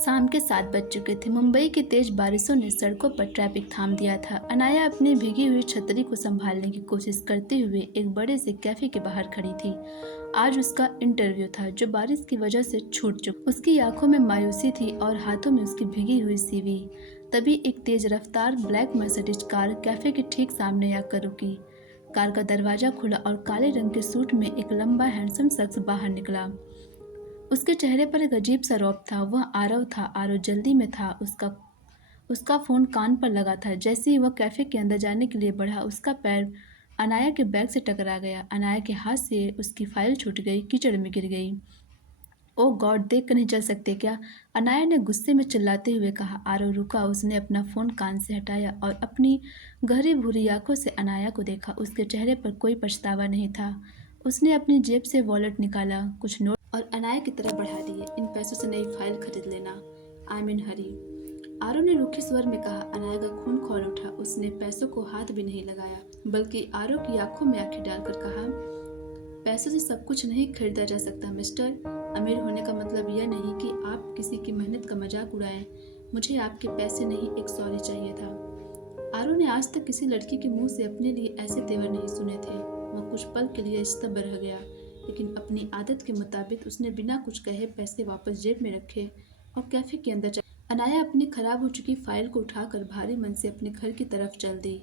शाम के 7 बज चुके थे। मुंबई की तेज बारिशों ने सड़कों पर ट्रैफिक थाम दिया था। अनाया अपनी भीगी हुई छतरी को संभालने की कोशिश करते हुए एक बड़े से कैफे के बाहर खड़ी थी। आज उसका इंटरव्यू था जो बारिश की वजह से छूट चुका। उसकी आंखों में मायूसी थी और हाथों में उसकी भीगी हुई सीवी। तभी एक तेज रफ्तार ब्लैक मर्सिडीज कार कैफे के ठीक सामने आकर रुकी। कार का दरवाजा खुला और काले रंग के सूट में एक लंबा हैंडसम शख्स बाहर निकला। उसके चेहरे पर एक अजीब सा रौब था। वह आरव था। आरव जल्दी में था। उसका फोन कान पर लगा था। जैसे ही वह कैफे के अंदर जाने के लिए बढ़ा, उसका पैर अनाया के बैग से टकरा गया। अनाया के हाथ से उसकी फाइल छूट गई, कीचड़ में गिर गई। ओ गॉड, देख कर नहीं चल सकते क्या? अनाया ने गुस्से में चिल्लाते हुए कहा। आरव रुका। उसने अपना फोन कान से हटाया और अपनी गहरी भूरी आंखों से अनाया को देखा। उसके चेहरे पर कोई पछतावा नहीं था। उसने अपनी जेब से वॉलेट निकाला, कुछ नोट और अनाया की तरफ बढ़ा दिए। इन पैसों से नई फाइल खरीद लेना। आई एम इन हरी। आरव ने रूखे स्वर में कहा। अनाया का खून खौल उठा। उसने पैसों को हाथ भी नहीं लगाया, बल्कि आरव की आंखों में आंखें डालकर कहा, पैसों से सब कुछ नहीं खरीदा जा सकता मिस्टर। अमीर होने का मतलब यह नहीं कि आप किसी की मेहनत का मजाक उड़ाएं। मुझे आपके पैसे नहीं, एक सॉरी चाहिए था। आरव ने आज तक किसी लड़की के मुंह से अपने लिए ऐसे तेवर नहीं सुने थे। वह कुछ पल के लिए स्तब्ध रह गया, लेकिन अपनी आदत के मुताबिक उसने बिना कुछ कहे पैसे वापस जेब में रखे और कैफे के अंदर चला। अनाया अपनी खराब हो चुकी फाइल को उठाकर भारी मन से अपने घर की तरफ चल दी।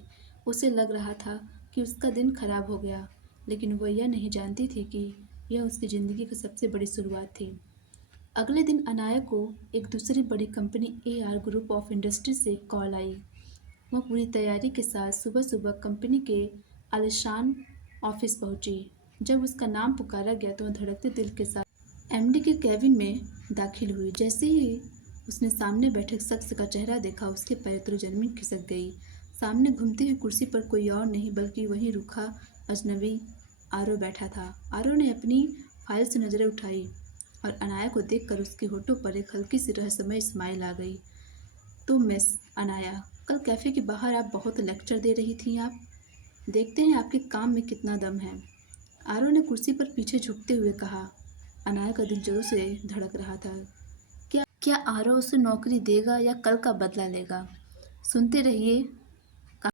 उसे लग रहा था कि उसका दिन खराब हो गया, लेकिन वह यह नहीं जानती थी कि यह उसकी जिंदगी की सबसे बड़ी शुरुआत थी। अगले दिन अनाया को एक दूसरी बड़ी company AR group of industry से कॉल आई। वह पूरी तैयारी के साथ सुबह सुबह कंपनी के आलिशान ऑफिस पहुंची। जब उसका नाम पुकारा गया तो वह धड़कते दिल के साथ MD के केबिन में दाखिल हुई। जैसे ही उसने सामने बैठे शख्स का चेहरा देखा, उसके पैर तले जमीन खिसक गई। सामने घूमती हुई कुर्सी पर कोई और नहीं बल्कि वही रूखा अजनबी आरव बैठा था। आरव ने अपनी फाइल से नजरें उठाई और अनाया को देखकर उसके होठों पर एक हल्की सी रहस्यमय स्माइल आ गई। तो मिस अनाया, कल कैफे के बाहर आप बहुत लेक्चर दे रही थी। आप देखते हैं आपके काम में कितना दम है। आरव ने कुर्सी पर पीछे झुकते हुए कहा। अनाया का दिल जोर से धड़क रहा था। क्या क्या आरव उसे नौकरी देगा या कल का बदला लेगा? सुनते रहिए